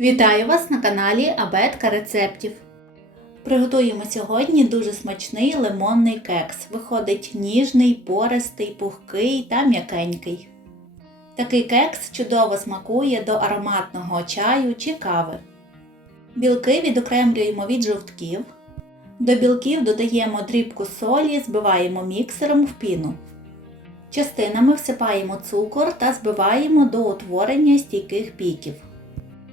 Вітаю вас на каналі Абетка рецептів. Приготуємо сьогодні дуже смачний лимонний кекс. Виходить ніжний, пористий, пухкий та м'якенький. Такий кекс чудово смакує до ароматного чаю чи кави. Білки відокремлюємо від жовтків. До білків додаємо дрібку солі, збиваємо міксером в піну. Частинами всипаємо цукор та збиваємо до утворення стійких піків.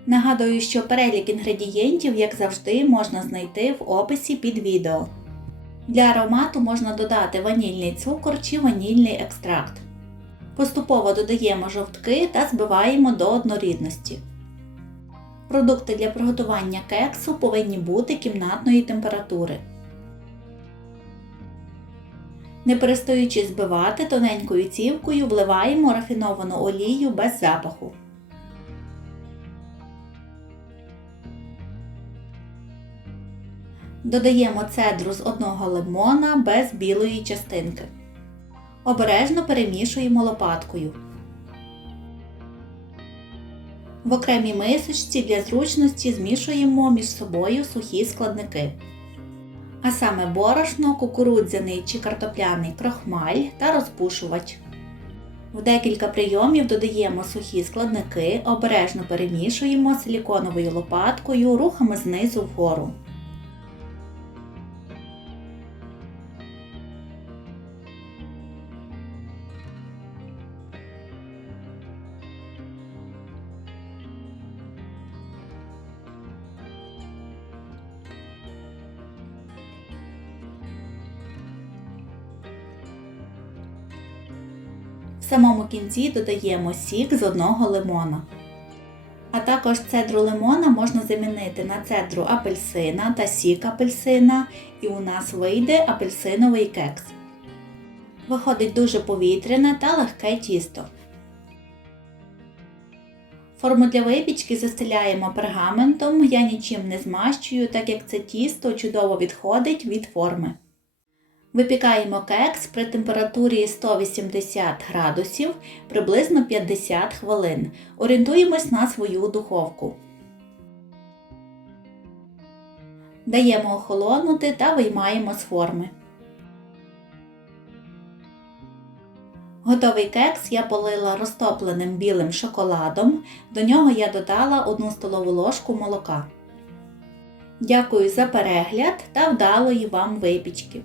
Нагадую, що перелік інгредієнтів, як завжди, можна знайти в описі під відео. Для аромату можна додати ванільний цукор чи ванільний екстракт. Поступово додаємо жовтки та збиваємо до однорідності. Продукти для приготування кексу повинні бути кімнатної температури. Не перестаючи збивати, тоненькою цівкою вливаємо рафіновану олію без запаху. Додаємо цедру з одного лимона без білої частинки. Обережно перемішуємо лопаткою. В окремій мисочці для зручності змішуємо між собою сухі складники. А саме борошно, кукурудзяний чи картопляний крохмаль та розпушувач. В декілька прийомів додаємо сухі складники, обережно перемішуємо силіконовою лопаткою рухами знизу вгору. В самому кінці додаємо сік з одного лимона. А також цедру лимона можна замінити на цедру апельсина та сік апельсина, і у нас вийде апельсиновий кекс. Виходить дуже повітряне та легке тісто. Форму для випічки застеляємо пергаментом, я нічим не змащую, так як це тісто чудово відходить від форми. Випікаємо кекс при температурі 180 градусів приблизно 50 хвилин. Орієнтуємось на свою духовку. Даємо охолонути та виймаємо з форми. Готовий кекс я полила розтопленим білим шоколадом. До нього я додала 1 столову ложку молока. Дякую за перегляд та вдалої вам випічки!